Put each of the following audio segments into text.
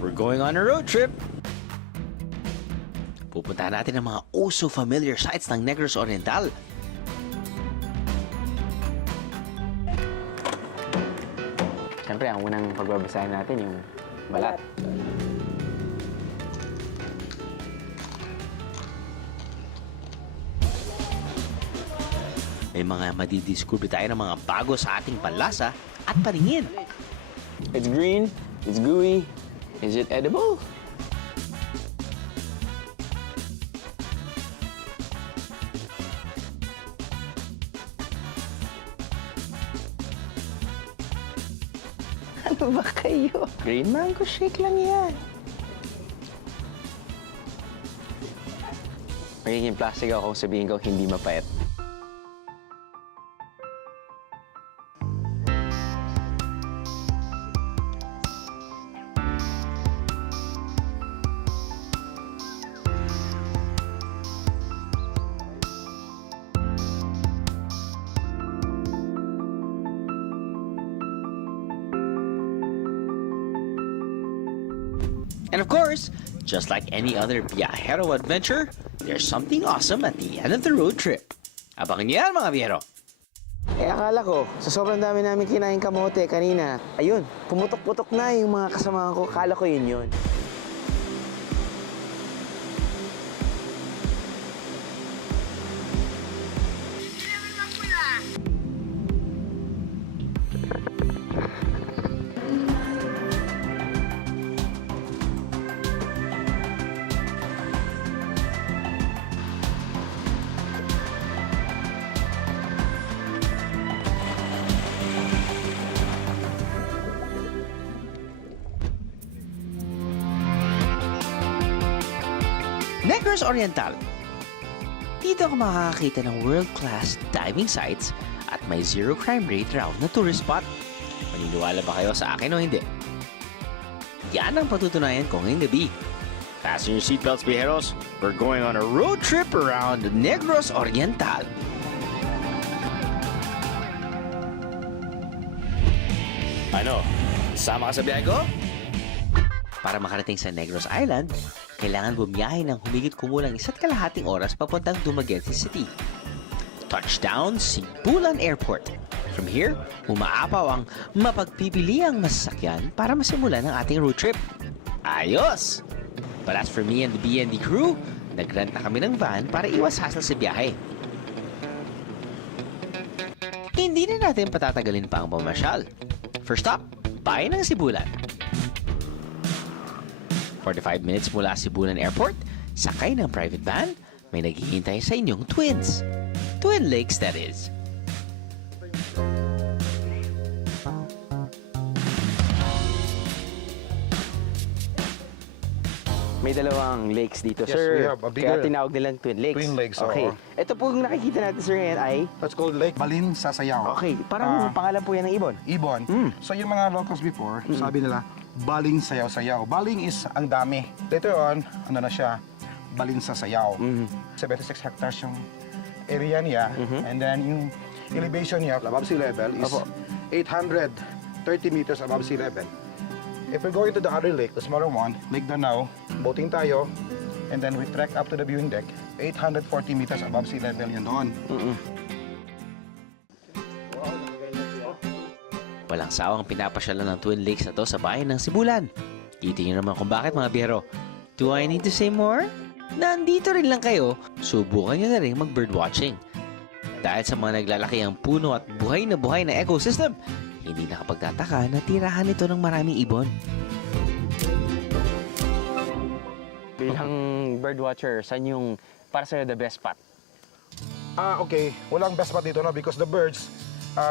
we're going on a road trip. Pupuntahan natin ang mga familiar sites ng Negros Oriental. Siyempre, ang unang pagbabasahin natin yung balat. May mga madidiscover tayo ng mga bago sa ating panlasa at paningin. It's green, it's gooey. Is it edible? Ano ba kayo? Green mango shake lang yan. Magiging plastic ako kung sabihin ko hindi mapait. And of course, just like any other Viajero adventure, there's something awesome at the end of the road trip. Abangan niyo yan, mga Viajero! Eh, akala ko, sa sobrang dami namin kinain kamote kanina, ayun, pumutok-putok na yung mga kasama ko. Akala ko yun. Negros Oriental. Dito ka makakakita ng world-class diving sites at may zero crime rate raw na tourist spot. Maniniwala ba kayo sa akin o hindi? Yan ang patutunayan ko ngayong gabi. Fasten your seatbelts, Viajeros. We're going on a road trip around Negros Oriental. Ano? Sama ka sa biyahe ko? Para makarating sa Negros Island, kailangan bumiyahe ng humigit kumulang 1.5 oras papuntang Dumaguete City. Touchdown, Sibulan Airport. From here, umaapaw ang mapagpipiliang masasakyan para masimulan ang ating road trip. Ayos! But as for me and the BND crew, nagrent na kami ng van para iwas hassle sa biyahe. Hindi na natin patatagalin pa ang pamasyal. First stop, bayan ng Sibulan. 45 minutes mula Sibulan Airport, sakay ng private van, may naghihintay sa inyong twins. Twin Lakes, that is. May dalawang lakes dito, Yes, sir. we have a bigger- Kaya tinawag nilang Twin Lakes. Twin Lakes, Okay. oo. Ito po yung nakikita natin, sir, ngayon ay... That's called Lake Balin Sasayaw. Okay, parang pangalan po yan ng ibon. Ibon. So yung mga locals before, sabi nila, Baling Sayaw-Sayaw. Baling is ang dami. Later on, ano na siya, Balin Sasayaw. 76 hectares yung area niya. And then yung elevation niya above sea level is Opo. 830 meters above sea level. If we're going to the other lake, the smaller one, Lake Danao, boating tayo, and then we trek up to the viewing deck, 840 meters above sea level yun doon. Walang sawang pinapasyalan ng Twin Lakes na to sa bayan ng Sibulan. Dito nyo naman kung bakit, mga biyero. Do I need to say more? Nandito rin lang kayo, subukan nyo na rin mag-birdwatching. Dahil sa mga naglalaki ang puno at buhay na ecosystem, hindi nakapagtataka na tirahan ito ng maraming ibon. Bilang birdwatcher, saan yung para sa'yo the best spot? Okay. Walang best spot dito, no? Because the birds,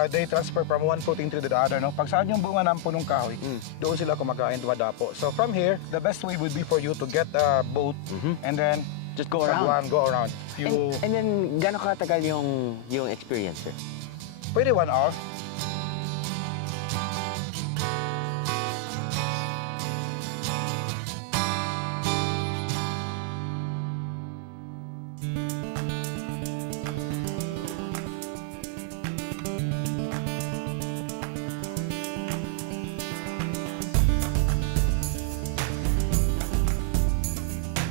they transfer from one fruiting tree to the other, no? Pag saan yung bunga ng punong kahoy, doon sila kumakain, dumadapo. So from here, the best way would be for you to get a boat and then Just go around. Go around. You, And then, gano'ng katagal yung experience, sir? pwede 1 hour.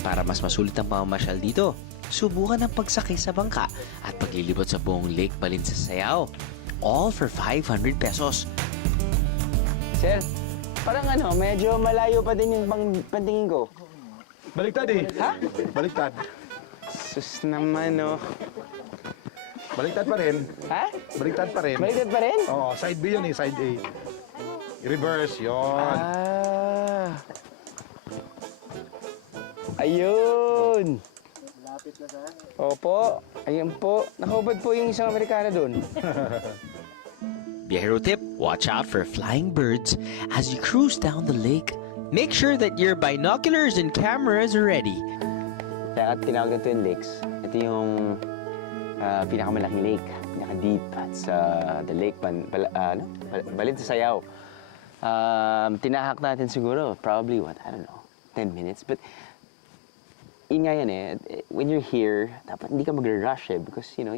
Para mas masulit ang pamamasyal dito, subukan ang pagsakay sa bangka at paglilibot sa buong Lake Balin sa Sayao. All for 500 pesos. Sir, parang medyo malayo pa din yung pantingin ko. Baliktad eh. Ha? Baliktad. Sus naman, no. Baliktad pa rin. Ha? Baliktad pa rin. Baliktad pa rin? Oo, side B yun eh, side A. Reverse, yun. Ah. Ayun. Lapit na sir. Opo. Ayun po. Nakahubad po yung isang Amerikano doon. Biyahero tip, watch out for flying birds as you cruise down the lake. Make sure that your binoculars and cameras are ready. Kaya tinawag na ito yung lakes. Ito yung pinakamalaking lake, pinaka-deep. It's the lake Balin sa Sayao. Tinahak natin siguro, probably, I don't know, 10 minutes. But, yun nga yan when you're here, dapat hindi ka mag-rush because, you're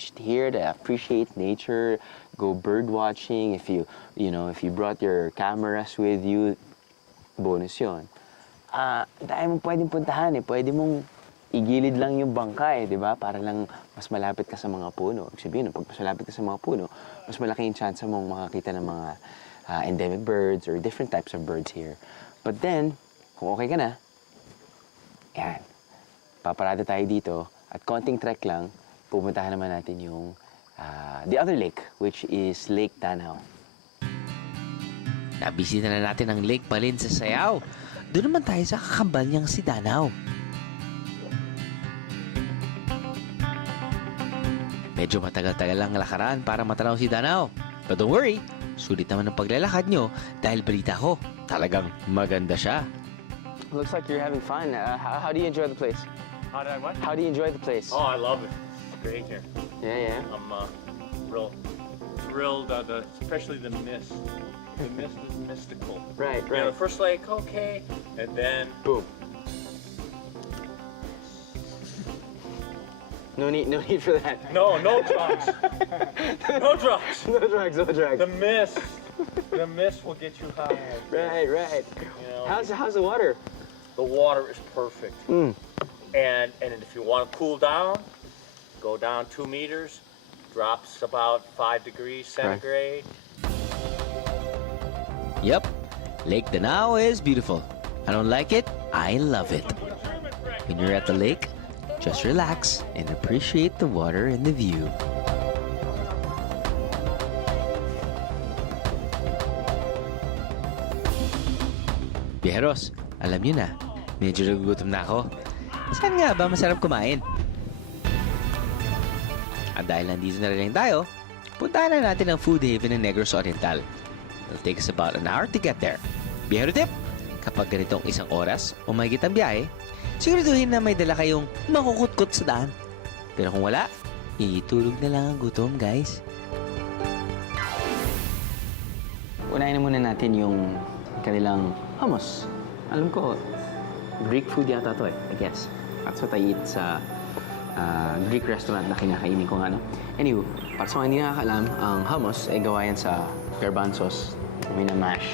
just here to appreciate nature, go bird watching. If you brought your cameras with you, bonus yun. Dahil mong pwedeng puntahan Pwede mong igilid lang yung bangka di ba? Para lang mas malapit ka sa mga puno. Ibig sabihin, pag mas malapit ka sa mga puno, mas malaki yung chance mong makakita ng mga endemic birds or different types of birds here. But then, kung okay ka na, yan, paparada tayo dito at konting trek lang, pupuntahan naman natin yung the other lake, which is Lake Danao. Nabisita na natin ang Lake Balin sa Sayao. Doon naman tayo sa kakambal niyang si Danao. Medyo matagal-tagal lang lakaran para matanaw si Danao. But don't worry, sulit naman ang paglalakad nyo dahil balita ko, talagang maganda siya. Looks like you're having fun. How do you enjoy the place? How did I what? How do you enjoy the place? Oh, I love it. It's great here. Yeah. I'm real thrilled, especially the mist. The mist is mystical. Right. You know, the first lake, okay, and then Boom. No need for that. no drugs. No drugs. No drugs. The mist will get you high. Right. You know, How's the water? the water is perfect. And if you want to cool down, go down 2 meters, drops about 5 degrees centigrade. Yep, Lake Danao is beautiful. I don't like it, I love it. When you're at the lake, just relax and appreciate the water and the view. Biyeros, alam niyo na, medyo nagugutom na ako. Saan nga ba masarap kumain? At dahil nandito na rin tayo, puntahan na natin ang food haven ng Negros Oriental. It'll take us about an hour to get there. Biyahero tip, kapag ganitong 1 oras o mahigit ang biyahe, siguraduhin na may dala kayong makukutkot sa daan. Pero kung wala, itulog na lang ang gutom, guys. Unahin na muna natin yung kanilang hummus. Alam ko, Greek food yata to I guess. That's what I eat sa Greek restaurant na kinakainin ko nga, no? Anyway, para sa mga hindi nakakaalam, ang hummus ay gawa yan sa garbanzos, minamash.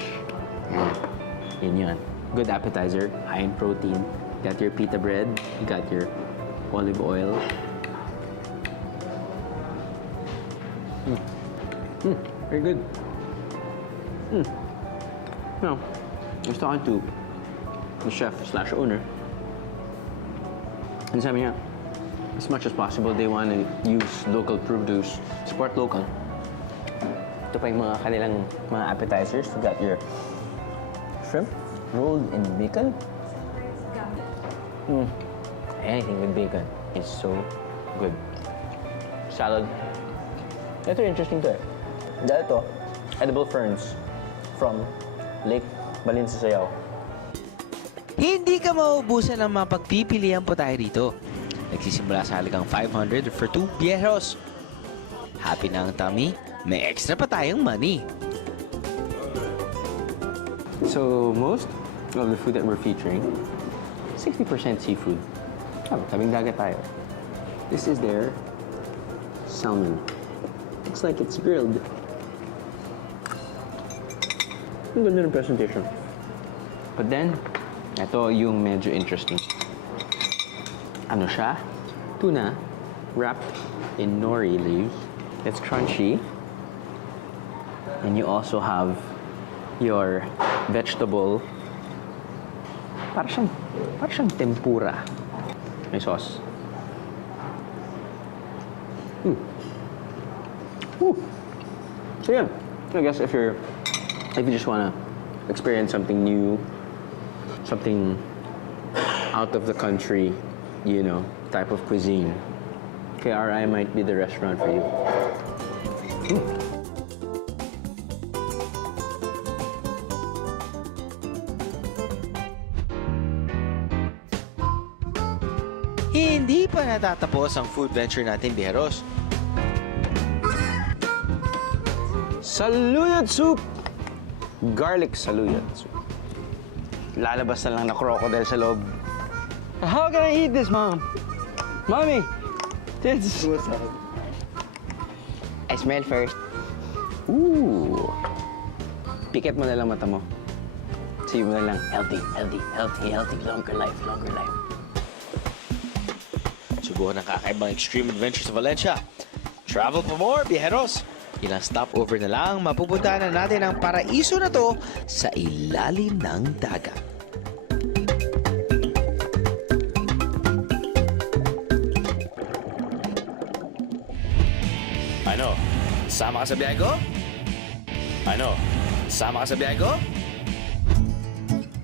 Yun. Good appetizer, high in protein. Got your pita bread, you got your olive oil. Very good. No, I was talking to the chef/owner. And sabi niya, as much as possible, they want to use local produce, support local. Ito pa yung mga kanilang mga appetizers. You got your shrimp rolled in bacon. Anything with bacon is so good. Salad. Ito interesting to Dahil ito, edible ferns from Lake Balin sa Sayao. Hindi ka mauubusan ng mga pagpipilian po tayo dito. Nagsisimula sa halagang 500 for 2 biyahros. Happy na ang tummy, may extra pa tayong money. So, most of the food that we're featuring, 60% seafood. Tabing dagat tayo. This is their salmon. Looks like it's grilled. Ang ganda ng presentation. But then, ito yung medyo interesting. ano siya? Tuna wrapped in nori leaves. It's crunchy. And you also have your vegetable. Parang siyang tempura. May sauce. So yeah, I guess if you just wanna experience something new, something out of the country, you know, type of cuisine, KRI might be the restaurant for you. Hindi pa natatapos ang food venture natin, Bijeros. Saluyot soup! Garlic saluyot soup. Lalabas na lang na crocodile sa loob. How can I eat this, Mom? Mommy! This... I smell first. Ooh! Pikit mo na lang mata mo. Sige mo na lang, healthy, longer life. Subukan ng kakaibang extreme adventure sa Valencia. Travel for more, Bijeros! Ilang stopover na lang, mapupuntahan na natin ang paraiso na to sa ilalim ng dagat. Ano? Sama ka sa biyahe ko? Ano? Sama ka sa biyahe ko?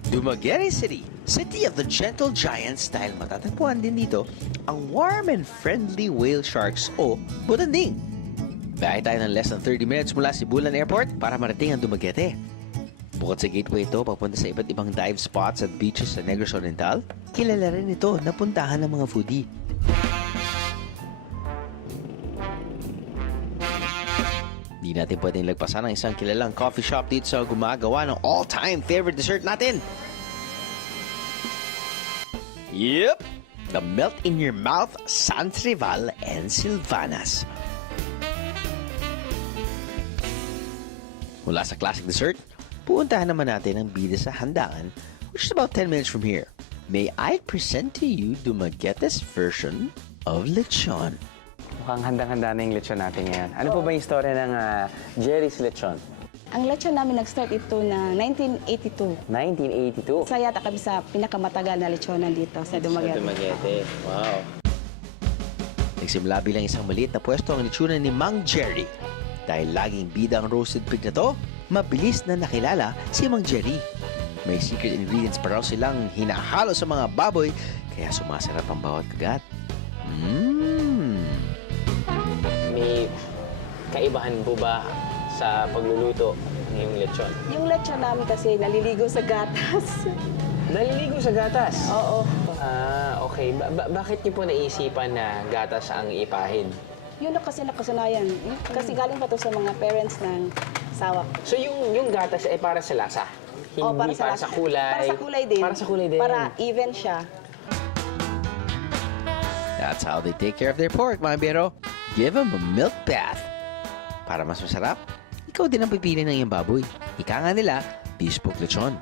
Dumaguete City, City of the Gentle Giants dahil matatagpuan din dito ang warm and friendly whale sharks o butanding. Biyahe tayo ng less than 30 minutes mula Sibulan Airport para marating ang Dumaguete. Bukod sa gateway ito, papunta sa iba't ibang dive spots at beaches sa Negros Oriental, kilala rin ito na puntahan ng mga foodie. Di natin pwedeng lagpasan ang isang kilalang coffee shop dito sa gumagawa ng all-time favorite dessert natin. Yep! The melt-in-your-mouth Santrival and Silvanas. Mula sa classic dessert, pupuntahan naman natin ang bida sa handaan, which is about 10 minutes from here. May I present to you Dumaguete's version of lechon. Mukhang handang-handa na yung lechon natin ngayon. Ano po ba yung istorya ng Jerry's Lechon? Ang lechon namin nag-start ito na 1982. 1982. Isa yata kami sa pinakamatagal na lechonan dito sa Dumaguete. Dumaguete. Wow. Nagsimula bilang isang maliit na pwesto ang lechonan ni Mang Jerry. Dahil laging bida ang roasted pig na to, mabilis na nakilala si Mang Jerry. May secret ingredients pa raw silang hinahalo sa mga baboy, kaya sumasarap ang bawat kagat. May kaibahan po ba sa pagluluto ng lechon? Yung lechon namin kasi naliligo sa gatas. Naliligo sa gatas? Oo. Okay. Bakit niyo po naisipan na gatas ang ipahin? Yun na kasi nakasanayan. Kasi galing pa to sa mga parents ng sawak. So yung gatas ay para sa lasa? Hindi O, para sa kulay? Para sa kulay din. Para sa kulay din. Para even siya. That's how they take care of their pork, mga biro. Give them a milk bath. Para mas masarap, ikaw din ang pipili ng iyong baboy. Ika nga nila, bespoke lechon.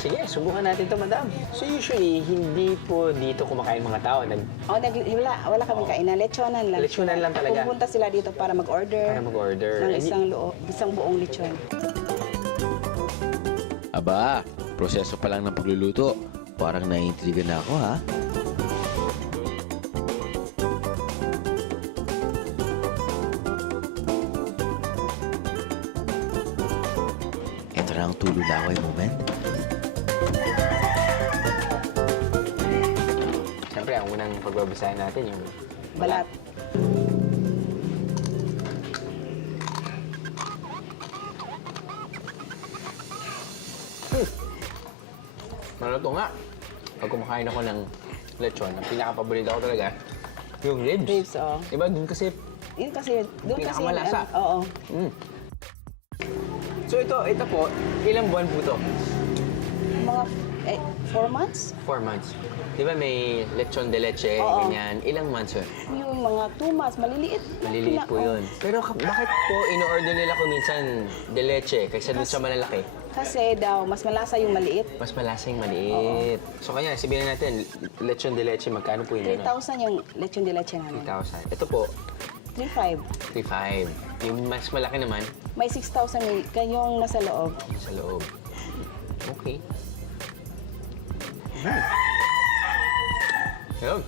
Sige, subukan natin ito, madam. So usually, hindi po dito kumakain mga tao. Wala kaming kainan. Lechonan lang. Lechonan lang talaga. Pupunta sila dito para mag-order. Para mag-order. Ng isang buong lechon. Aba, proseso pa lang ng pagluluto. Parang naiintriga na ako, ha? Ito na ang tulo na ako yung moment. Siyempre, ang unang pagbabasahin natin yung Balat. Maluto nga. Pag kumakain ako ng lechon, ang pinaka-paborito ko talaga, yung ribs. Ribs, oo. Diba? Dun kasi, Yun kasi, doon kasi... Pinakamalasa. Oo. So ito po, ilang buwan po to? Mga mga 4 months. 4 months. Di ba may lechon de leche, Oo. ganyan? Ilang months yun? Yung mga 2 months, maliliit. Maliliit po yun. Pero bakit po in-order nila kung minsan de leche kaysa dun sa malalaki? Kasi daw, mas malasa yung maliit. Mas malasang maliit. So kanya, sabihin natin, lechon de leche, magkano po yun? 3,000 yung lechon de leche namin. 3,000. Ito po, 3,500. 3,500. Yung mas malaki naman, May 6,000 yung nasa loob. sa loob. Okay. Yun.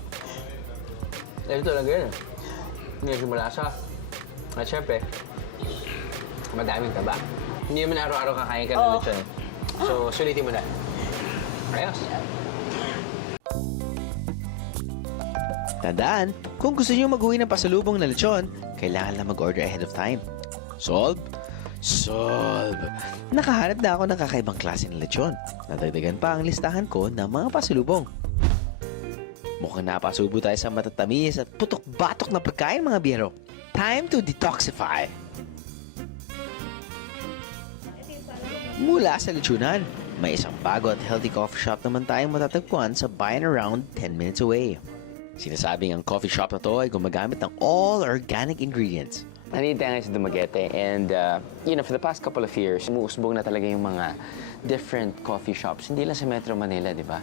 Ito talaga yun. Medyo malasa. At syempre, madaming taba. Hindi naman araw-araw kakain ka ng Oo. lechon. So, sulitin mo na. Ayos. Tandaan, kung gusto niyo mag-uwi ng pasalubong na lechon, kailangan lang mag-order ahead of time. Solve? Solve! Nakahanap na ako ng kakaibang klase ng lechon. Nadagdagan pa ang listahan ko ng mga pasalubong. Mukhang napasubo tayo sa matatamis at putok-batok na pagkain, mga biyero. Time to detoxify! Mula sa lechonan, may isang bago at healthy coffee shop naman tayong matatagpuan sa bayan around 10 minutes away. Sinasabing ang coffee shop na to ay gumagamit ng all organic ingredients. Nandito tayo ngayon sa Dumaguete and, for the past couple of years, umuusbong na talaga yung mga different coffee shops. Hindi lang sa Metro Manila, di ba?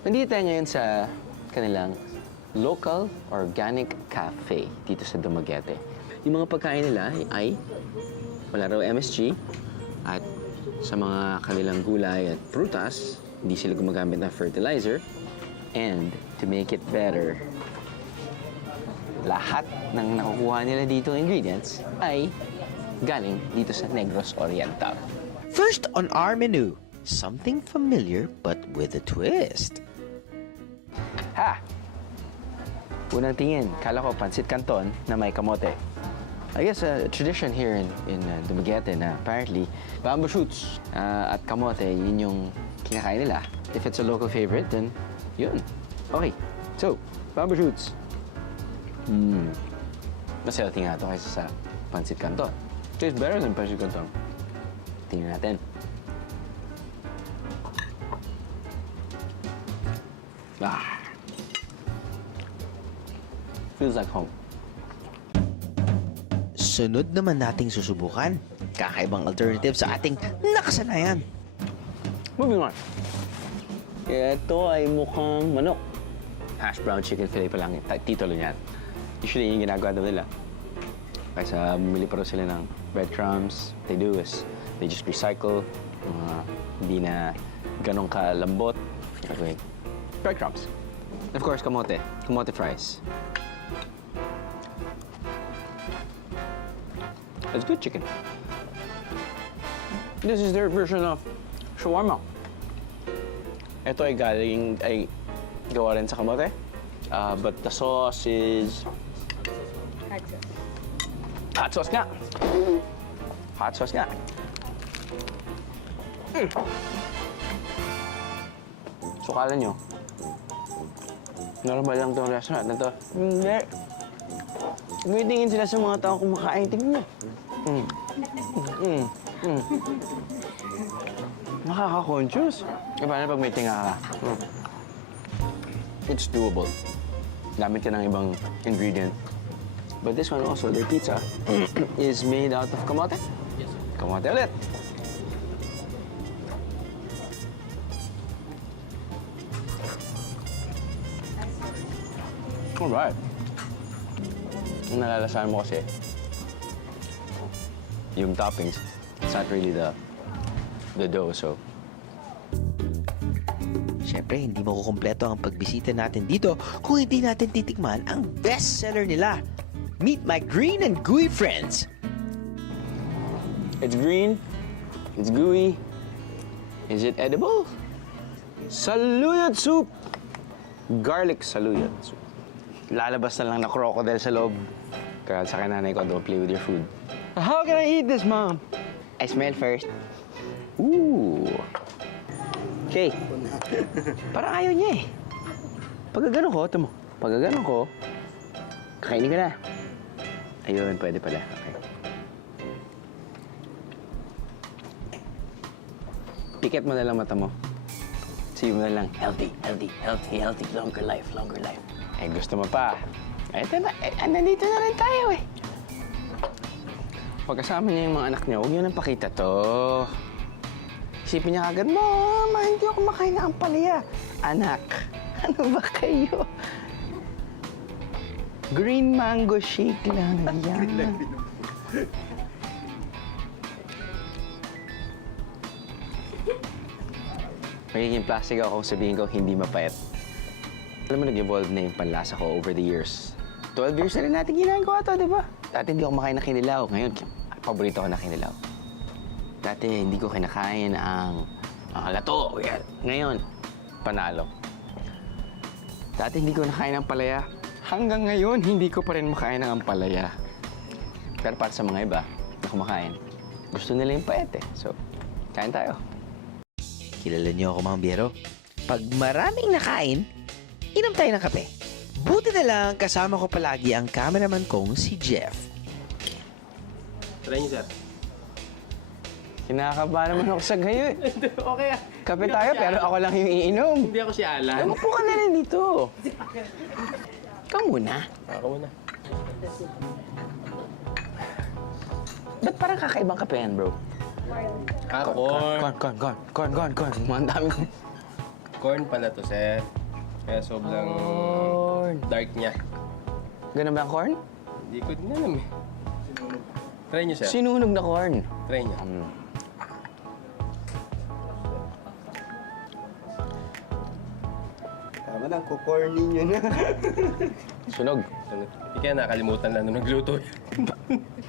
Nandito tayo ngayon sa kanilang local organic cafe dito sa Dumaguete. Yung mga pagkain nila ay wala raw MSG at sa mga kanilang gulay at prutas, hindi sila gumagamit ng fertilizer. And to make it better, lahat ng nakukuha nila dito ingredients ay galing dito sa Negros Oriental. First on our menu, something familiar but with a twist. Ha! Unang tingin, kala ko pansit canton na may kamote. I guess a tradition here in Dumaguete na apparently bamboo shoots at kamote, yun yung kinakain nila. If it's a local favorite, then yun. Okay, so, bamboo shoots. Mas healthy nga ito kaysa sa pansit canton. Tastes better than pansit canton. Tingnan natin. Feels like home. Sunod naman nating susubukan. Kakaibang alternative sa ating nakasanayan. Moving on. Ito ay mukhang manok. Hash brown chicken fillet pa lang. Titulo niyan. Usually, yung ginagawa daw nila. Kaysa bumili pa rin sila ng breadcrumbs, what they do is they just recycle mga hindi na ganong kalambot. Gagawin breadcrumbs. Of course, kamote. Kamote fries. It's good chicken. This is their version of shawarma. Ito ay gawa rin sa kamote. But the sauce is... Hot sauce nga. Hot sauce nga. Sukalan nyo. Normal lang itong restaurant na to. Hindi. Umitingin sila sa mga tao kumakain. Tingnan nyo. Nakaka-conscious. E paano pag may tinga ka? It's doable. Gamit ka ng ibang ingredient. But this one also, their pizza, is made out of kamote. Yes, sir. Kamote ulit. Alright. Ang nalalasahan mo kasi, yung toppings, it's not really the dough, so... Siyempre, hindi makukumpleto ang pagbisita natin dito kung hindi natin titikman ang bestseller nila. Meet my green and gooey friends. It's green, it's gooey. Is it edible? Saluyot soup! Garlic saluyot soup. Lalabas na lang na crocodile sa loob. Kaya sa nanay ko, don't play with your food. How can I eat this, Mom? I smell first. Ooh. Okay. Parang ayaw niya eh. Pagkagano ko, ito mo. Pagkagano ko, kakainin ka na. Ayun, pwede pala. Okay. Pikit mo na lang mata mo. Sabi mo na lang, healthy, healthy, healthy, healthy, longer life, longer life. Eh, gusto mo pa? Eto na, nandito na rin tayo eh. Pagkasama niya yung mga anak niya, huwag niyo nang pakita to. Isipin niya agad, Mama, hindi ako makain ng ampalaya. Anak, ano ba kayo? Green mango shake lang yan. Magiging plastic ako kung sabihin ko hindi mapait. Alam mo, nag-evolve na yung panlasa ko over the years. 12 years na rin natin ginagawa to, di ba? Dati hindi ako makain ng kinilaw. Ngayon, paborito ko na kinilaw. Dati hindi ko kinakain ang lato. Ngayon, panalo. Dati hindi ko nakain ng palaya. Hanggang ngayon, hindi ko pa rin makain ng ampalaya. Pero para sa mga iba na kumakain, gusto nila yung paet eh. So, kain tayo. Kilala niyo ako, Mang Biero? Pag maraming nakain, inom tayo ng kape. Buti na lang kasama ko palagi ang cameraman kong si Jeff. Try niyo, sir. Kinakabahan naman ako sa gayo eh. Okay ah. Kape tayo, pero ako lang yung iinom. Hindi ako si Alan. Upo ka na rin dito. Ikaw muna. Ako muna. Ba't parang kakaibang kape yan, bro? Corn. Corn. Ang daming... Corn pala to, sir. Kaya sobrang dark niya. Ganun ba ang corn? Hindi ko din alam eh. Try niyo, sir. Sinunog na corn. Try niyo. Tama na, kukornin nyo na. Sunog. Hindi kaya nakalimutan lang nung nagluto.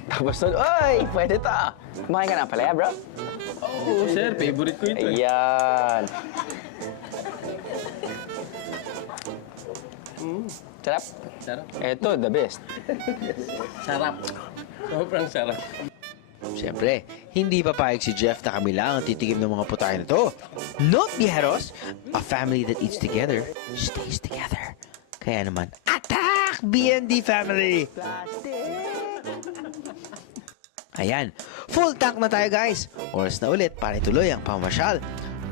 Tapos nun, oy, pwede to. Kumain ka na palaya, bro? Oo, sir. Favorite ko ito eh. Ayan. Sarap. Sarap. Eto, the best. Sarap. Sobrang sarap. Siyempre, hindi papayag si Jeff na kami lang ang titikim ng mga putahe na to. Note, Bijeros, a family that eats together stays together. Kaya naman, attack BND family! Ayan, full tank na tayo guys. Oras na ulit para ituloy ang pamasyal.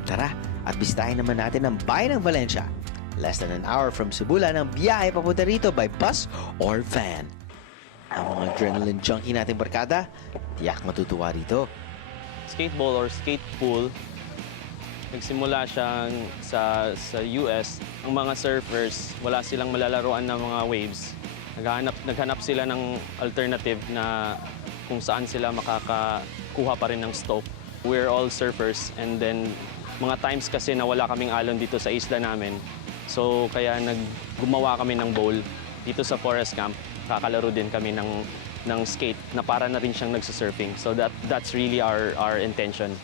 Tara, at bisitahin naman natin ang bayan ng Valencia. Less than an hour from Cebu lang ang biyahe papunta rito by bus or van. Ang mga adrenaline junkie nating barkada, tiyak matutuwa rito. Skateball or skate pool, nagsimula siyang sa US. Ang mga surfers, wala silang malalaruan ng mga waves. Naghanap sila ng alternative na kung saan sila makakakuha pa rin ng stoke. We're all surfers and then mga times kasi na wala kaming alon dito sa isla namin. So kaya gumawa kami ng bowl dito sa Forest Camp. Kakalaro din kami ng skate na para na rin siyang nagsusurfing. So that's really our intention.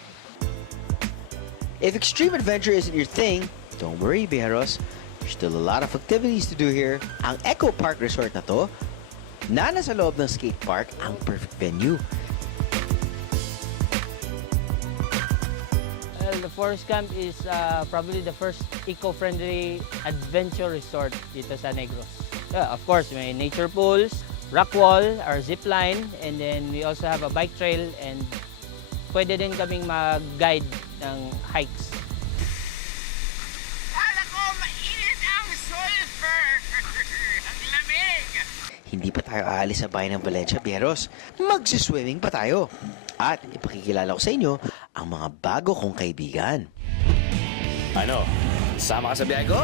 If extreme adventure isn't your thing, don't worry, Bijeros. There's still a lot of activities to do here. Ang Eco Park Resort na to, na nasa loob ng skate park, ang perfect venue. Well, the Forest Camp is probably the first eco-friendly adventure resort dito sa Negros. Yeah, of course, may nature pools, rock wall, our zip line, and then we also have a bike trail and pwede din kaming mag-guide ng hikes. Hindi pa tayo aalis sa bayan ng Valencia, Bijeros. Magsiswimming pa tayo. At ipakikilala ko sa inyo ang mga bago kong kaibigan. Ano? Sama ka sa biyahe ko?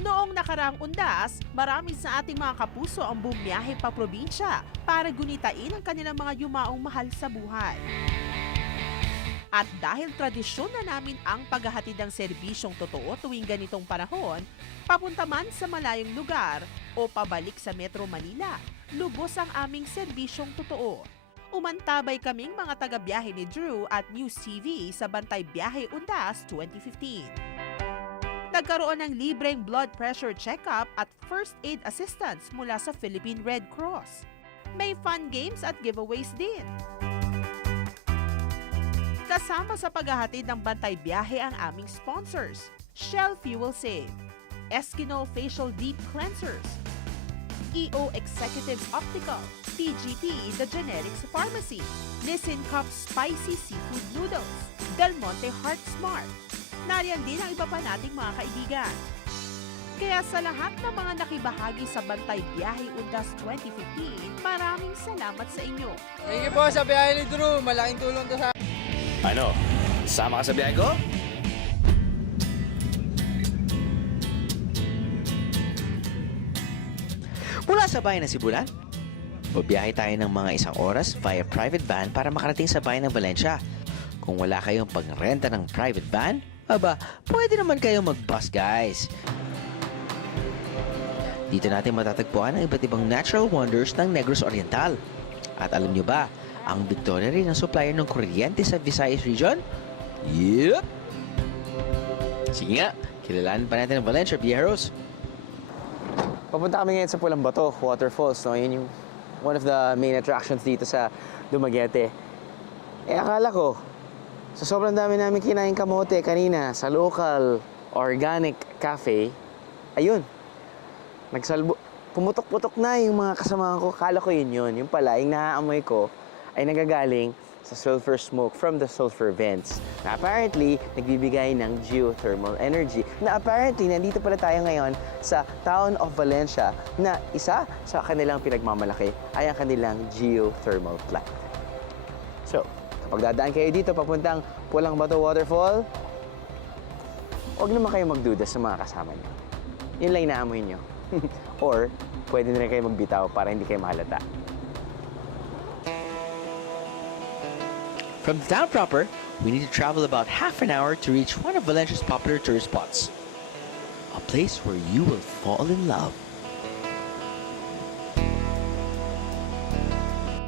Noong nakaraang undas, marami sa ating mga kapuso ang bumiyahe pa probinsya para gunitain ang kanilang mga yumaong mahal sa buhay. At dahil tradisyon na namin ang paghahatid ng serbisyong totoo tuwing ganitong panahon, papunta man sa malayong lugar o pabalik sa Metro Manila, lubos ang aming serbisyong totoo. Umantabay kaming mga taga-biyahe ni Drew at News TV sa Bantay Biyahe Undas 2015. Nagkaroon ng libreng blood pressure check-up at first aid assistance mula sa Philippine Red Cross. May fun games at giveaways din. Kasama sa paghahatid ng Bantay Biyahe ang aming sponsors, Shell Fuel Save, Eskinol Facial Deep Cleansers, EO Executive Optical, TGP The Generics Pharmacy, Nissin Cup Spicy Seafood Noodles, Del Monte Heart Smart. Nariyan din ang iba pa nating mga kaibigan. Kaya sa lahat ng mga nakibahagi sa Bantay Biyahe Undas 2015, maraming salamat sa inyo. Thank you po sa biyahe ni Drew. Malaking tulong to sa... Ano? Sama ka sa biyahe ko? Mula sa bayan ng Sibulan, babiyahe tayo ng mga 1 oras via private van para makarating sa bayan ng Valencia. Kung wala kayong pagrenta ng private van, aba, pwede naman kayong mag-bus, guys. Dito natin matatagpuan ang iba't ibang natural wonders ng Negros Oriental. At alam nyo ba, ang Victoria rin ang supplier ng kuryente sa Visayas region? Yup! Sige nga, kilalanin pa natin ang Valencia, Bieros. Papunta kami ngayon sa Pulang Bato Waterfalls. No? Yun yung one of the main attractions dito sa Dumaguete. Akala ko, sa sobrang dami namin kinain kamote kanina sa local organic cafe, ayun, pumutok-putok na yung mga kasamahan ko. Kala ko yun. Yung pala, yung naaamoy ko ay nagagaling sa sulfur smoke from the sulfur vents na apparently nagbibigay ng geothermal energy. Na apparently, nandito pala tayo ngayon sa town of Valencia na isa sa kanilang pinagmamalaki ay ang kanilang geothermal plant. So, kapag dadaan kayo dito papuntang Pulang Bato Waterfall, huwag naman kayo magduda sa mga kasama niyo. Yun lang inaamoy niyo. Or, pwede na rin kayo magbitaw para hindi kayo mahalata. From the town proper, we need to travel about half an hour to reach one of Valencia's popular tourist spots. A place where you will fall in love.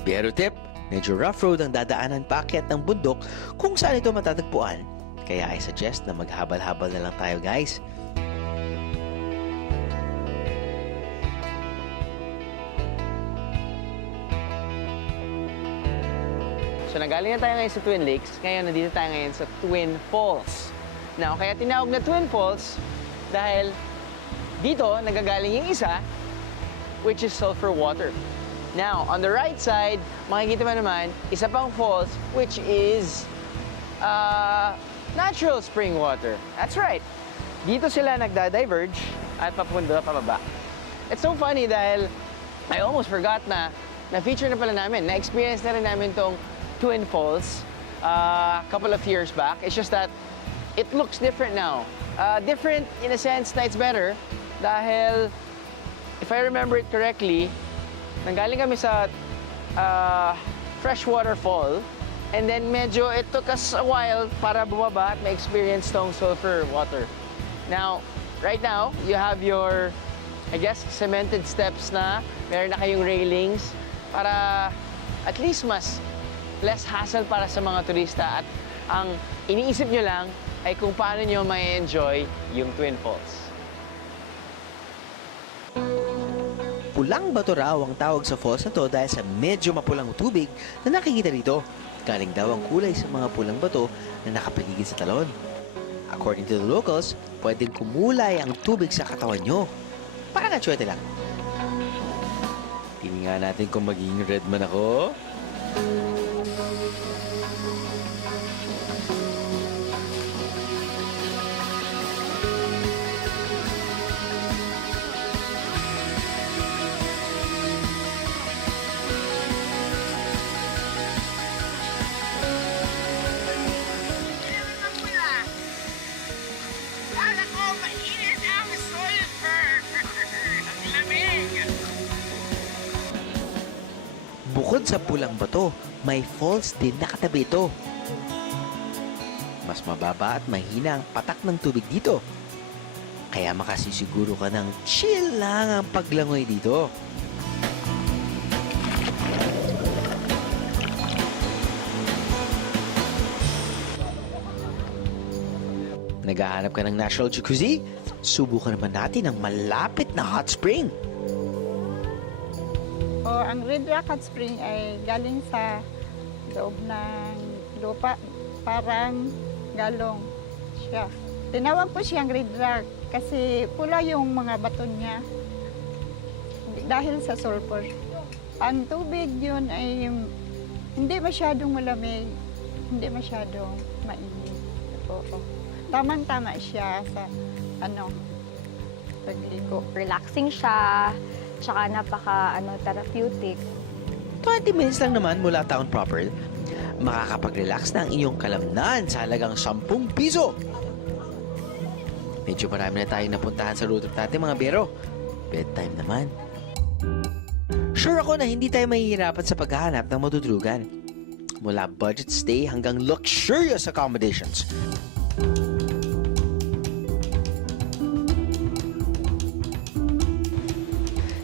Pero tip, medyo rough road ang dadaanan paakyat ng bundok kung saan ito matatagpuan. Kaya I suggest na maghabal-habal na lang tayo, guys. So nagaling na tayo ngayon sa Twin Lakes. Ngayon, nandito tayo ngayon sa Twin Falls. Now, kaya tinawag na Twin Falls dahil dito nagagaling yung isa, which is sulfur water. Now, on the right side, makikita mo naman, isa pang falls, which is natural spring water. That's right. Dito sila nagda-diverge at papunta pababa. It's so funny dahil I almost forgot na na-feature na pala namin, na-experience na rin namin tong Twin Falls a couple of years back. It's just that it looks different now. Different in a sense na it's better dahil if I remember it correctly, nanggaling kami sa freshwater fall and then medyo it took us a while para bumaba at ma-experience tong sulfur water. Now, right now, you have your, I guess, cemented steps na, meron na kayong railings para at least mas less hassle para sa mga turista at ang iniisip nyo lang ay kung paano nyo may enjoy yung Twin Falls. Pulang bato raw ang tawag sa falls na to dahil sa medyo mapulang tubig na nakikita dito. Galing daw ang kulay sa mga pulang bato na nakapaligid sa talon. According to the locals, pwedeng kumulay ang tubig sa katawan nyo. Parang atsyete lang. Tingnan natin kung magiging red man ako. Bukod sa pulang bato, may falls din na katabi ito. Mas mababa at mahina ang patak ng tubig dito. Kaya makasisiguro ka ng chill lang ang paglangoy dito. Naghahanap ka ng natural jacuzzi? Subukan naman natin ang malapit na hot spring. Ang Red Rock Hot Spring ay galing sa loob ng lupa, parang galong siya. Tinawag po siyang Red Rock kasi pula yung mga bato niya. dahil sa sulfur. Ang tubig yun ay hindi masyadong malamig, hindi masyadong mainit. Oo. Tamang-tama siya sa pagligo. Relaxing siya, tsaka therapeutic. 20 minutes lang naman mula town proper, makakapag-relax na ang iyong kalamnan sa halagang 10 piso. Medyo marami na tayong napuntahan sa road trip natin mga bero. Bedtime naman. Sure ako na hindi tayo mahihirapan sa paghahanap ng matutulugan. Mula budget stay hanggang luxurious accommodations.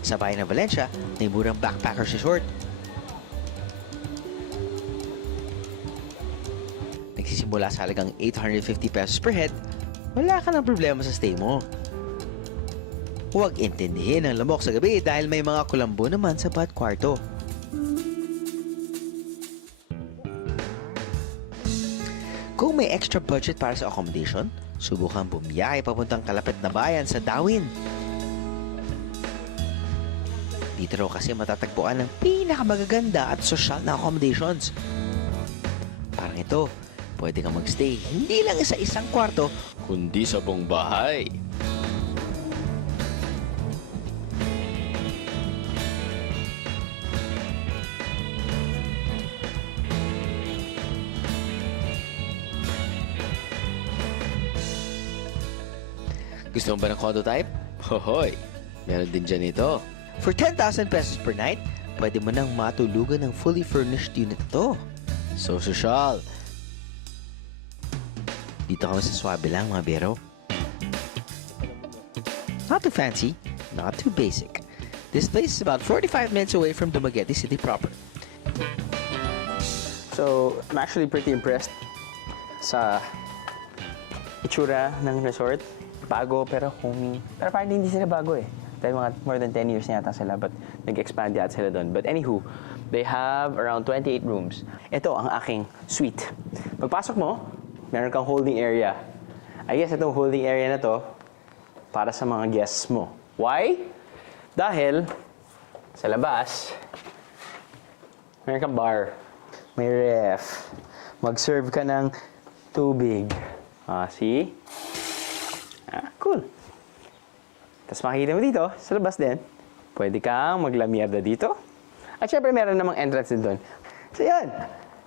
Sa bayan ng Valencia, may murang backpackers resort. Nagsisimula sa halagang 850 pesos per head, wala ka ng problema sa stay mo. Huwag intindihin ang lamok sa gabi dahil may mga kulambo naman sa bawat kwarto. Kung may extra budget para sa accommodation, subukan bumiyahe papuntang kalapit na bayan sa Darwin. Dito raw kasi matatagpuan ang pinakamagaganda at sosyal na accommodations. Parang ito, pwede kang magstay hindi lang sa isang kwarto, kundi sa buong bahay. Gusto mo ba ng condo type? Hohoy! Meron din dyan ito. For 10,000 pesos per night, pwede mo nang matulugan ng fully furnished unit ito. So social! Dito kami sa Suabe lang mga bero. Not too fancy, not too basic. This place is about 45 minutes away from Dumaguete City proper. So, I'm actually pretty impressed sa itsura ng resort. Bago, pero parang hindi sila bago eh. Dahil mga more than 10 years na yata sila, but nag-expand yata sila doon. But anywho, they have around 28 rooms. Ito ang aking suite. Pagpasok mo, meron kang holding area. I guess itong holding area na to, para sa mga guests mo. Why? Dahil, sa labas, meron kang bar, may ref, mag-serve ka ng tubig. See? Cool. Tapos makikita mo dito, sa labas din, pwede kang maglamierda dito. At syempre, meron namang entrance din doon. So, yan.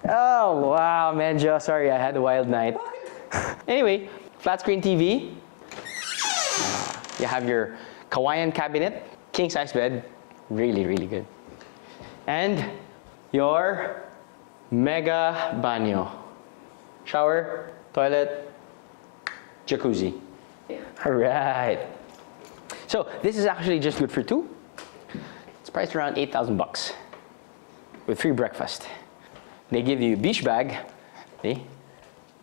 Oh, wow. Medyo, sorry, I had a wild night. Anyway, flat screen TV. You have your Kawayan cabinet, king-size bed. Really, really good. And your mega banyo. Shower, toilet, jacuzzi. All right. So, this is actually just good for two. It's priced around 8,000 bucks with free breakfast. They give you a beach bag. See?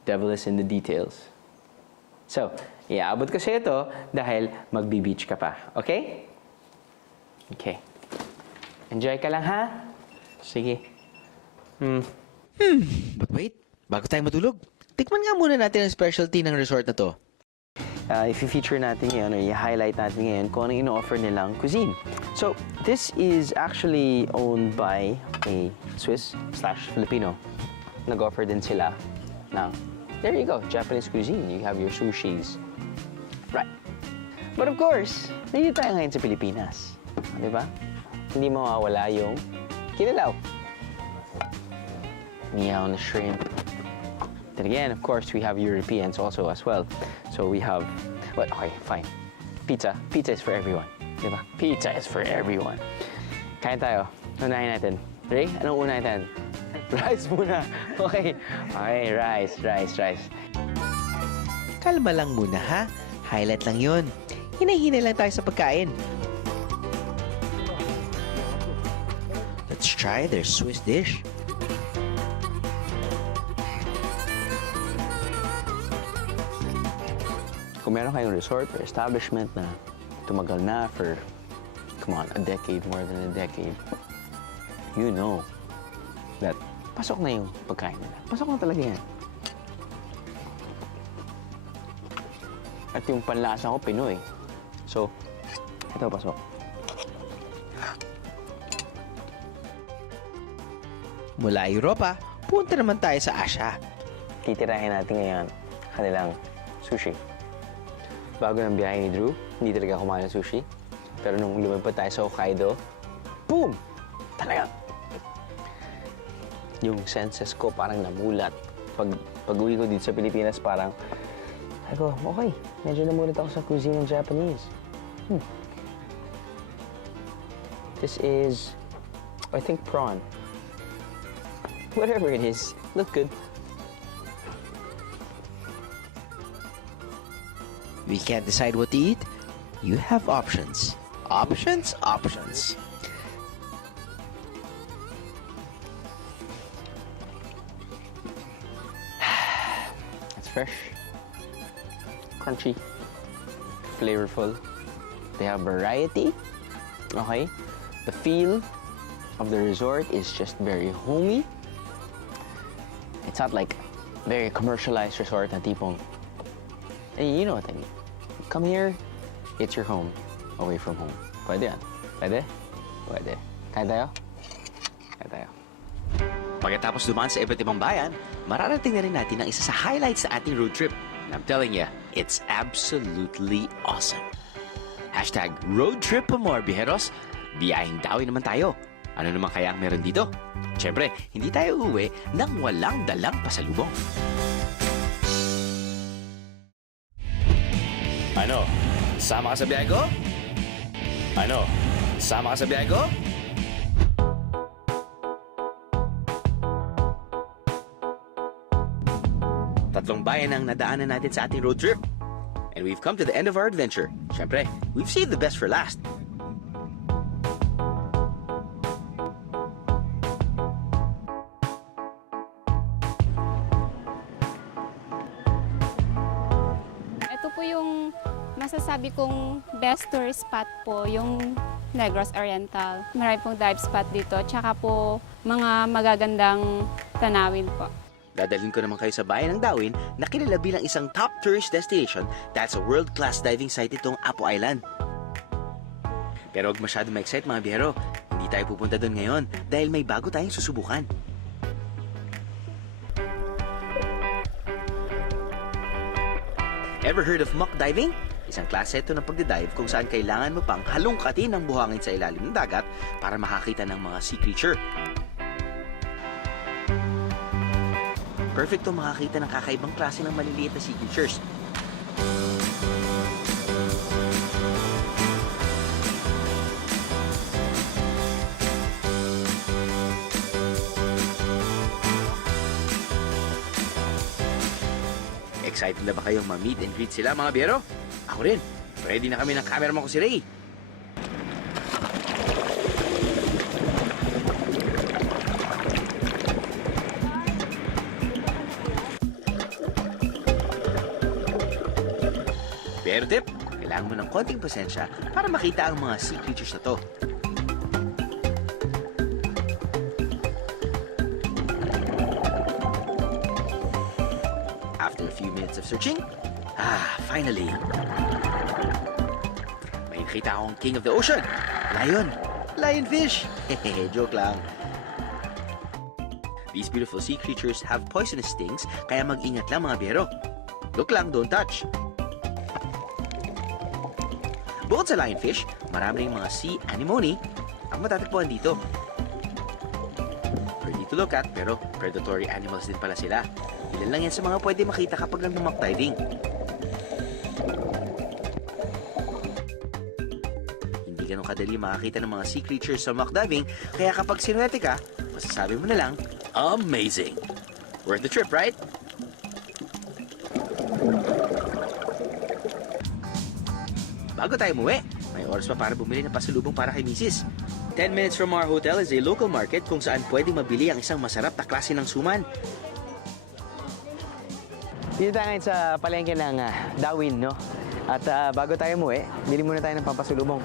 Devil is in the details. So, iaabot ko sa ito dahil magbi-beach ka pa. Okay? Okay. Enjoy ka lang, ha? Sige. But wait, bago tayo matulog, tikman nga muna natin ang specialty ng resort na to. I-feature natin ngayon, or i-highlight natin ngayon kung ano ino-offer nilang cuisine. So, this is actually owned by a Swiss/Filipino. Nag-offer din sila ng, there you go, Japanese cuisine. You have your sushis. Right. But of course, nandito tayo ngayon sa Pilipinas. Di ba? Hindi mawawala yung kinilaw. Niyaw na shrimp. Then again, of course, we have Europeans also as well. So we have, well, okay, fine. Pizza. Pizza is for everyone. Diba? Pizza is for everyone. Kain tayo. Unahin natin. Ray, anong unahin natin? Rice muna. Okay. Okay, rice. Kalma lang muna ha. Highlight lang yun. Hinay-hinay lang tayo sa pagkain. Let's try their Swiss dish. Kung meron kayong resort or establishment na tumagal na for, come on, a decade, more than a decade, you know that pasok na yung pagkain nila. Pasok na talaga yan. At yung panlasa ko, Pinoy. So, ito, pasok. Mula Europa, punta naman tayo sa Asia. Titirahin natin ngayon kanilang sushi. Bago ng biyahe ni Drew, hindi talaga kumain ng sushi. Pero nung lumipad tayo sa Hokkaido, boom! Talaga. Yung senses ko parang namulat. Pag-uwi ko dito sa Pilipinas, parang, ako, okay, medyo namulat ako sa cuisine ng Japanese. This is, I think, prawn. Whatever it is, look good. We can't decide what to eat? You have options. Options, options. It's fresh, crunchy, flavorful. They have variety. Okay? The feel of the resort is just very homey. It's not like very commercialized resort na tipong, you know what I mean. Come here, it's your home, away from home. Pwede yan? Pwede? Pwede. Kaya tayo? Kaya tayo. Pagkatapos dumaan sa iba't ibang bayan, mararating na rin natin ang isa sa highlights sa ating road trip. And I'm telling you, it's absolutely awesome. Hashtag road trip pa more, biheros. Biyahing Dawi naman tayo. Ano naman kaya ang meron dito? Siyempre, hindi tayo uuwi nang walang dalang pasalubong. Ano? Sama ka sa biyahe ko? Ano? Sama ka sa biyahe ko? Tatlong bayan ang nadaanan natin sa ating road trip. And we've come to the end of our adventure. Siyempre, we've saved the best for last. Ito po yung masasabi kong best tourist spot po, yung Negros Oriental. Marami pong dive spot dito, tsaka po mga magagandang tanawin po. Dadalhin ko naman kayo sa bayan ng Dawin na kilala bilang isang top tourist destination dahil sa world-class diving site itong Apo Island. Pero huwag masyado ma-excite mga biyero. Hindi tayo pupunta doon ngayon dahil may bago tayong susubukan. Ever heard of muck diving? Isang klase ito ng pagdadive kung saan kailangan mo pang halungkatin ang buhangin sa ilalim ng dagat para makakita ng mga sea creature. Perfect to makakita ng kakaibang klase ng maliliit na sea creatures. Excited na ba kayong ma-meet and greet sila mga biyero? Ako rin. Ready na kami ng cameraman ko si Ray. Pero tip, kailangan mo ng konting pasensya para makita ang mga sea creatures na to. After a few minutes of searching, finally! May nakita akong king of the ocean! Lion! Lionfish! Hehehe, joke lang. These beautiful sea creatures have poisonous stings, kaya mag-ingat lang mga biyero. Look lang, don't touch! Bukod sa lionfish, marami ring mga sea anemone ang matatagpuan dito. Pretty to look at, pero predatory animals din pala sila. Ilan lang yan sa mga pwede makita kapag nag-muck diving. Hindi ganun kadali makakita ng mga sea creatures sa muck diving, kaya kapag sinuwerte ka, masasabi mo na lang, amazing! Worth the trip, right? Bago tayo umuwi, may oras pa para bumili ng pasalubong para kay Mrs. 10 minutes from our hotel is a local market kung saan pwedeng mabili ang isang masarap na klase ng suman. Dito tayo ngayon sa palengke ng Dawin, no? At bago tayo umuwi, bili muna tayo ng pampasulubong.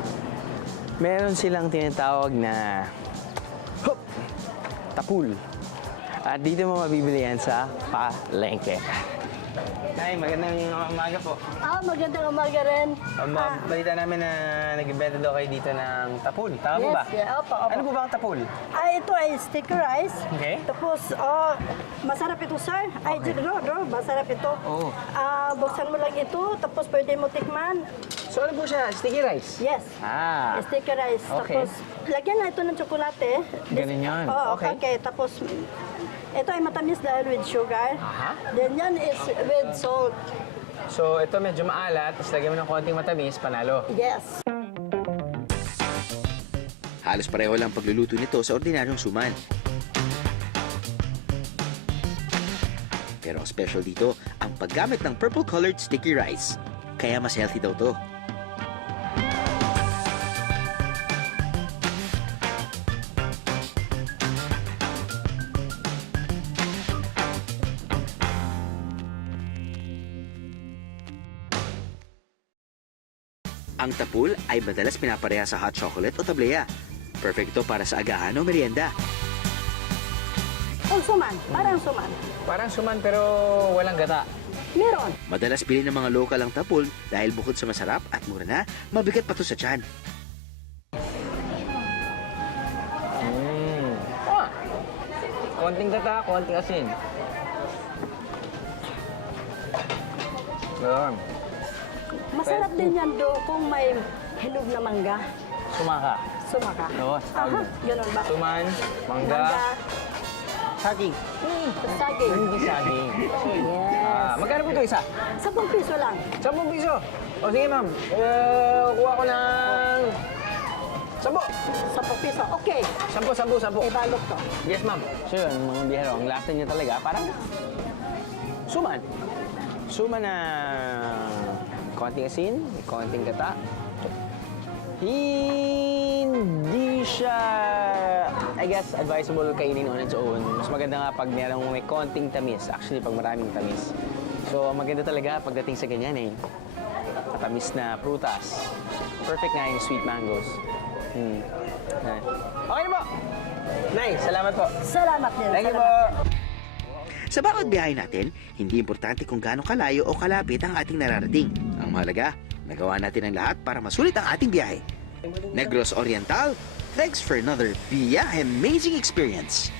Meron silang tinatawag na tapul. At dito mo mabibili yan sa palengke. Nay, magandang umaga po. Magandang umaga rin. Balita namin na nag-ibenta daw kayo dito ng tapul. Tama po ba? Opo. Ano po ba ang tapul? Ito ay sticky rice. Okay. Tapos, masarap ito, sir. Masarap ito. Oo. Buksan mo lang ito, tapos pwede mo tikman. So ano po siya? Sticky rice? Yes. Sticky rice. Okay. Tapos, lagyan na ito ng tsokolate. Ganun yan. Okay. Tapos, ito ay matamis dahil with sugar. Then yan is with salt. So ito medyo maalat, tapos lagyan mo ng konting matamis, panalo. Yes. Halos pareho lang pagluluto nito sa ordinaryong suman. Pero ang special dito, ang paggamit ng purple-colored sticky rice. Kaya mas healthy daw to. Ang tapul ay madalas pinapareha sa hot chocolate o tableya. Perfecto para sa agahan o merienda. Ang suman. Parang suman. Parang suman pero walang gata. Meron. Madalas pili ng mga lokal ang tapul dahil bukod sa masarap at mura na, mabigat pa to sa tiyan. Konting gata, konting asin. Yun. Masarap din yan kung may hinog na mangga. Sumaka. Sumaka. Oo, Ganun ba? Suman, mangga, saging. Saging. Hindi saging. Yes. Magkano po ito isa? 10 piso lang. 10 piso. O sige ma'am, kuha ko ng 10. 10 piso. Okay. 10. Ibalot to. Yes ma'am. So yun, mga bihero, ang lasa niya talaga parang suman. Suman na konting asin, konting gata. Hindi siya, I guess, advisable kainin on its own. Mas maganda nga pag may konting tamis. Actually, pag maraming tamis. So, maganda talaga pagdating sa ganyan eh. Matamis na prutas. Perfect nga yung sweet mangoes. Okay na po. Nay, salamat po. Salamat din. Thank you po. Sa bawat biyahe natin, hindi importante kung gaano kalayo o kalapit ang ating nararating. Ang mahalaga, nagawa natin ang lahat para masulit ang ating biyahe. Negros Oriental, thanks for another biyahe amazing experience.